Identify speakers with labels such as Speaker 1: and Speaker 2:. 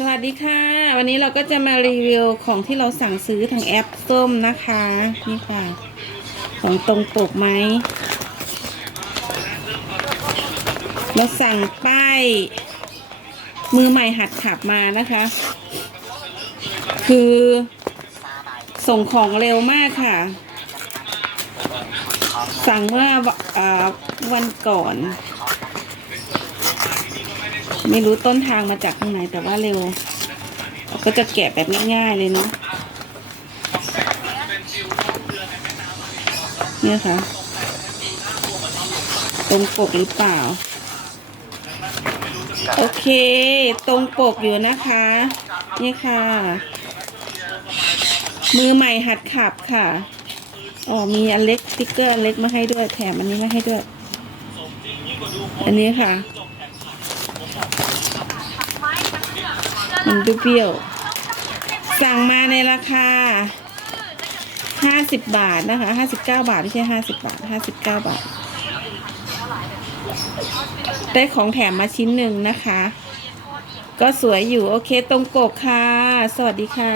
Speaker 1: สวัสดีค่ะ วันนี้เราก็จะมารีวิวของที่เราสั่งซื้อทางแอปส้มนะคะ นี่ค่ะ ของตรงปกไหมเราสั่งป้าย มือใหม่หัดขับมานะคะ คือส่งของเร็วมากค่ะ สั่งเมื่ออวันก่อน ไม่รู้ต้นทางมาจากทางไหนแต่ว่าเร็วก็จะแกะแบบง่ายๆเลยเนาะเนี่ยค่ะตรงปกหรือเปล่า โอเค ตรงปกอยู่นะคะ นี่ค่ะ มือใหม่หัดขับค่ะอ๋อมีอันเล็กสติ๊กเกอร์อันเล็กมาให้ด้วยแถมอันนี้มาให้ด้วย อันนี้ค่ะ มันดูเปรี้ยวสั่งมาในราคาห้าสิบบาทนะคะห้าสิบเก้าบาทไม่ใช่ห้าสิบาทห้าสิบาท ได้ของแถมมาชิ้นหนึ่งนะคะ ก็สวยอยู่โอเคตรงปกค่ะ สวัสดีค่ะ